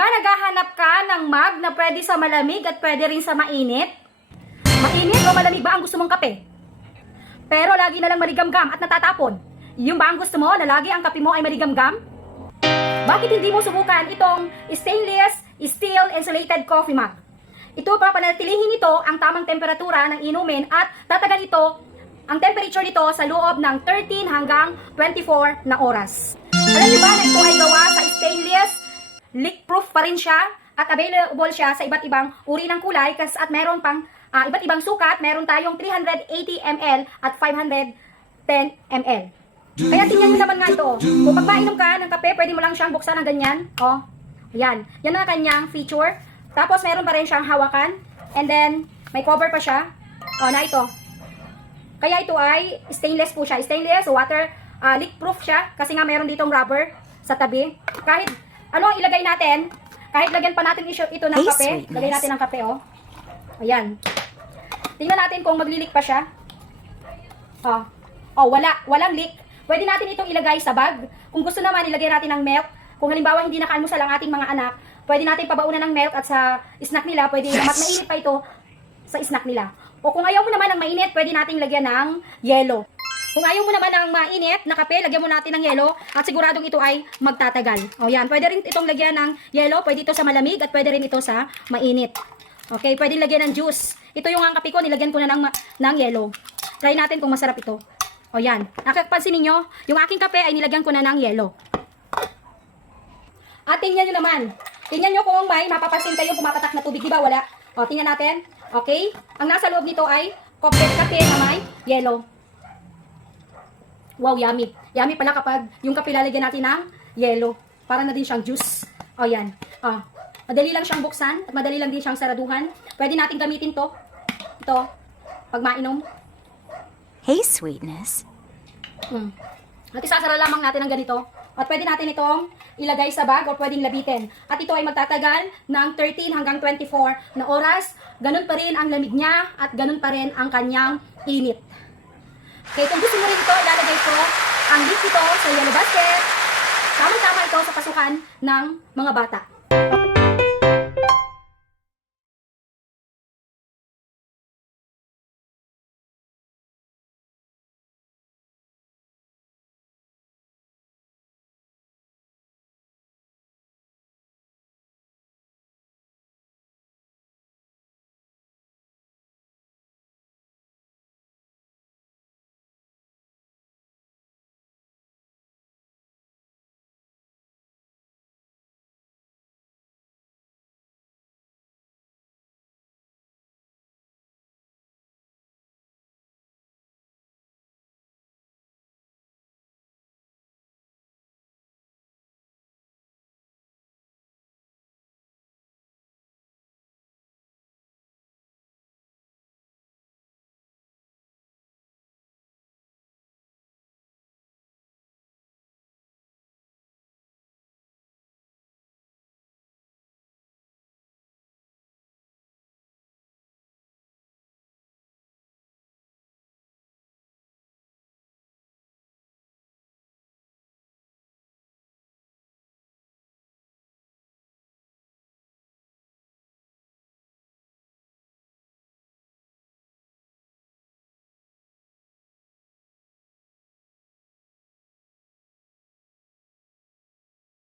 ba naghahanap ka ng mug na pwede sa malamig at pwede rin sa mainit? Mainit o malamig ba ang gusto mong kape? Pero lagi na lang maligamgam at natatapon. Yung ba ang gusto mo na lagi ang kape mo ay maligamgam? Bakit hindi mo subukan itong stainless steel insulated coffee mug? Ito papanatilihin ito ang tamang temperatura ng inumin at tatagal ito ang temperature nito sa loob ng 13 hanggang 24 na oras. Alam niyo ba na ito ay gawa sa stainless, leak-proof pa rin siya at available siya sa iba't ibang uri ng kulay at meron pang iba't ibang sukat. Meron tayong 380 ml at 510 ml. Kaya tingnan niyo naman nga ito. Kung pagpainom ka ng kape, pwede mo lang siyang buksan ng ganyan. Oh, yan. Yan ang kanyang feature. Tapos meron pa rin siyang hawakan. And then, may cover pa siya. Oh, na ito. Kaya ito ay stainless po siya. Stainless, water, leak-proof siya. Kasi nga meron ditong rubber sa tabi. Kahit ano ang ilagay natin, kahit lagyan pa natin ito ng kape. Lagay natin ng kape, oh. Ayan. Tingnan natin kung maglilik pa siya. Oh, walang leak. Pwede natin itong ilagay sa bag. Kung gusto naman, ilagay natin ng milk. Kung halimbawa hindi nakaalmusal ang ating mga anak, pwede natin pabaunan ng milk at sa snack nila, pwede mas mainit pa ito sa snack nila. O kung ayaw mo naman ng mainit, pwede nating lagyan ng yelo. Kung ayaw mo naman ng mainit na kape, lagyan mo natin ng yelo at siguradong ito ay magtatagal. O yan, pwede rin itong lagyan ng yelo, pwede ito sa malamig at pwede rin ito sa mainit. Okay, pwede lagyan ng juice. Ito yung ang kape ko, nilagyan ko na ng yelo. Try natin kung masarap ito. O yan, nakakapansin ninyo, yung aking kape ay nilagyan ko na ng yelo. At tingnan nyo naman. Tingnan nyo kung may mapapansin kayo pumapatak na tubig. Diba wala? O, tingnan natin. Okay? Ang nasa loob nito ay kape na may yelo. Wow, yummy. Yummy pala kapag yung kape lalagyan natin ng yelo. Para na din siyang juice. O, yan. O, madali lang siyang buksan at madali lang din siyang saraduhan. Pwede natin gamitin to. Ito. Pag mainom. Hey, sweetness. At isasara lamang natin ng ganito. At pwede natin itong ilagay sa bag o pwedeng labitin. At ito ay magtatagal ng 13 hanggang 24 na oras. Ganun pa rin ang lamig niya at ganun pa rin ang kanyang init. Okay, kung gusto mo rin ito, ilalagay ko ang link ito sa yellow basket. Tamang-tama ito sa pasukan ng mga bata.